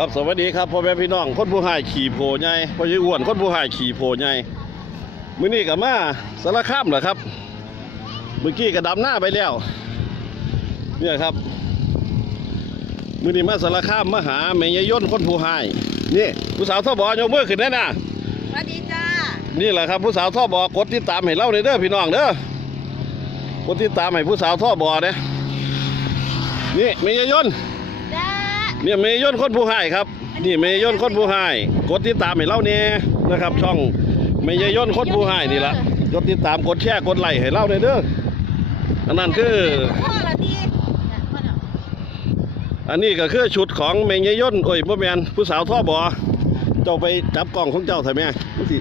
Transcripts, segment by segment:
ครับสวัสดีครับพ่อแม่พี่น้องคนผู้หายขี่โพใหญ่พ่อยี่อ้วนคนผู้หายขี่โพใหญ่มื้อนี้ก็มาสารคามเหรอครับ เมื่อกี้ก็ดำหน้าไปแล้วเนี่ยครับมื้อนี้มาสารคามมาหาแม่ยายย่นคนผู้หายนี่ผู้สาวท่อบอยกมือขึ้นแน่น่ะสวัสดีจ้านี่แหละครับผู้สาวท่อบอกดติดตามให้เราในอยเด้อพี่น้องเด้อกดติดตามให้ผู้สาวท่อบอเด้นี่แม่ยายย่นจ้า เนี่ยเมยยนคนผู้ให้ครับ นี่เมยยนคนผู้ให้กดติดตามให้เราเนี่ยนะครับ ช่องเมยยนคนผู้ให้นี่ละกดติดตามกดแชร์กดไลค์ให้เราเลยเด้ออันนั้นคือพ่อละดีพ่อละอันนี้ก็คือชุดของเมยยนโอ้ยบ่แมนผู้สาวท่อบอเจ้าไปจับกล้องของเจ้าทำไมดูสิ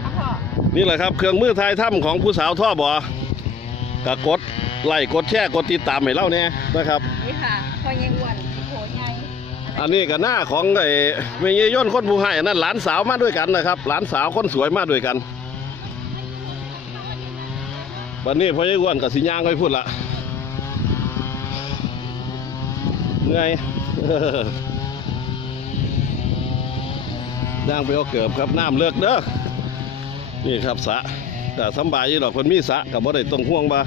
เอาพ่อนี่แหละครับ เครื่องมือถ่ายถ้ำของผู้สาวท่อบอก็กด ไลค์กดแชร์กดติดตามให้เราเนี่ยนะครับ นี่ค่ะพ่อยังอ้วนโผล่ใหญ่อันนี้ก็หน้าของไอ้เมยยนคนผู้ให้อันนั้นหลานสาวมาด้วยกันนะครับ หลานสาวคนสวยมาด้วยกันวันนี้พ่อใหญ่อ้วนกับสิย่างไปพูดละเหนื่อยย่างไปเอาเกือบครับน้ำเลิกเด้อนี่ครับสระแต่สำบายอยี่ดอกคนมีสระกับบ่ได้ต้องห่วงบ่า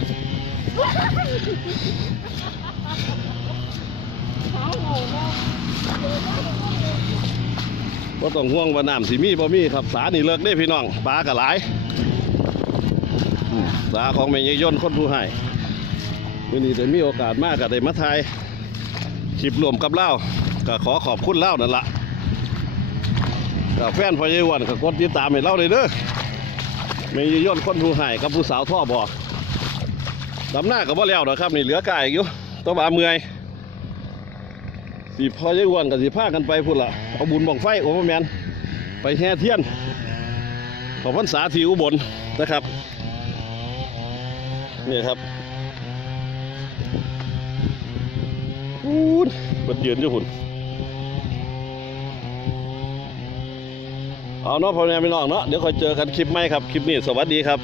เขาโง่าต้องห่วงว่าน้ำสิมีบ่มีครับสานี่เลิกได้พี่น้องปลาก็หลายสาของแม่ยยยนคนผู้ให้วันนี้ได้มีโอกาสมากก็ได้มาถ่ายคลิปรวมกับเล่าก็ขอขอบคุณเล่านั่นละก็แฟนพ่อใหญ่อ้วันก็กดติดตามให้เล่าเลยเด้อแม่ยยยนคนผู้ให้กับผู้สาวท่อบ่ ดำหน้าก็บ่แล้วดอกครับ นี่เหลือกายอยู่ต้องบาเมื่อยสีพ่อยี่อ้วนกับสีผ้ากันไปพุ่นละเอาบุญบังไฟโอ้แมนไปแห่เทียนขอพรรษาที่อุบลนะครับนี่ครับอู้ดเยืนอยู่หุ่นเอาเนาะพ่อแม่พี่น้องเนาะเดี๋ยวคอยเจอกันคลิปใหม่ครับ คลิปนี้สวัสดีครับ